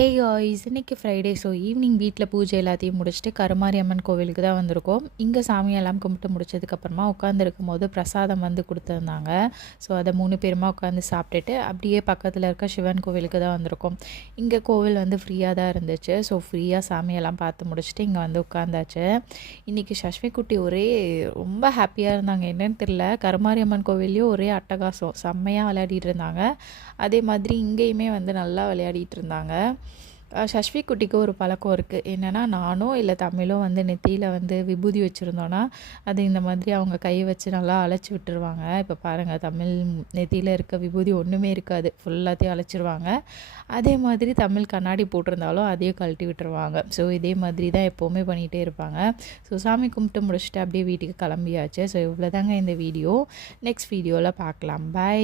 Hey guys, இன்னைக்கு Friday. So evening வீட்டில் பூஜை எல்லாத்தையும் முடிச்சுட்டு கருமாரி அம்மன் கோவிலுக்கு தான் வந்திருக்கோம். இங்கே சாமியெல்லாம் கும்பிட்டு முடிச்சதுக்கப்புறமா உட்காந்துருக்கும் போது பிரசாதம் வந்து கொடுத்துருந்தாங்க. ஸோ அதை 3 பேருமா உட்காந்து சாப்பிட்டுட்டு அப்படியே பக்கத்தில் இருக்க சிவன் கோவிலுக்கு தான் வந்திருக்கோம். இங்கே கோவில் வந்து ஃப்ரீயாக தான் இருந்துச்சு. ஸோ ஃப்ரீயாக சாமியெல்லாம் பார்த்து முடிச்சுட்டு இங்கே வந்து உட்காந்தாச்சு. இன்றைக்கி சஷ்மி குட்டி ரொம்ப ஹாப்பியாக இருந்தாங்க. என்னன்னு தெரியல, கருமாரி அம்மன் கோவில்லையும் ஒரே அட்டகாசம், செம்மையாக விளையாடிட்டு இருந்தாங்க. அதே மாதிரி இங்கேயுமே வந்து நல்லா விளையாடிட்டு இருந்தாங்க. சஷ்வி குட்டிக்கு ஒரு பழக்கம் இருக்குது. என்னென்னா, நானோ இல்லை தமிழோ வந்து நெத்தியில் வந்து விபூதி வச்சுருந்தோன்னா அது இந்த மாதிரி அவங்க கை வச்சு நல்லா அழைச்சி விட்டுருவாங்க. இப்போ பாருங்கள், தமிழ் நெத்தியில் இருக்க விபூதி ஒன்றுமே இருக்காது, ஃபுல்லாத்தையும் அழைச்சிருவாங்க. அதே மாதிரி தமிழ் கண்ணாடி போட்டிருந்தாலும் அதையும் கழட்டி விட்டுருவாங்க. ஸோ இதே மாதிரி தான் எப்போவுமே பண்ணிகிட்டே இருப்பாங்க. ஸோ சாமி கும்பிட்டு முடிச்சுட்டு அப்படியே வீட்டுக்கு கிளம்பியாச்சு. ஸோ இவ்வளோதாங்க இந்த வீடியோ. நெக்ஸ்ட் வீடியோவில் பார்க்கலாம். பை.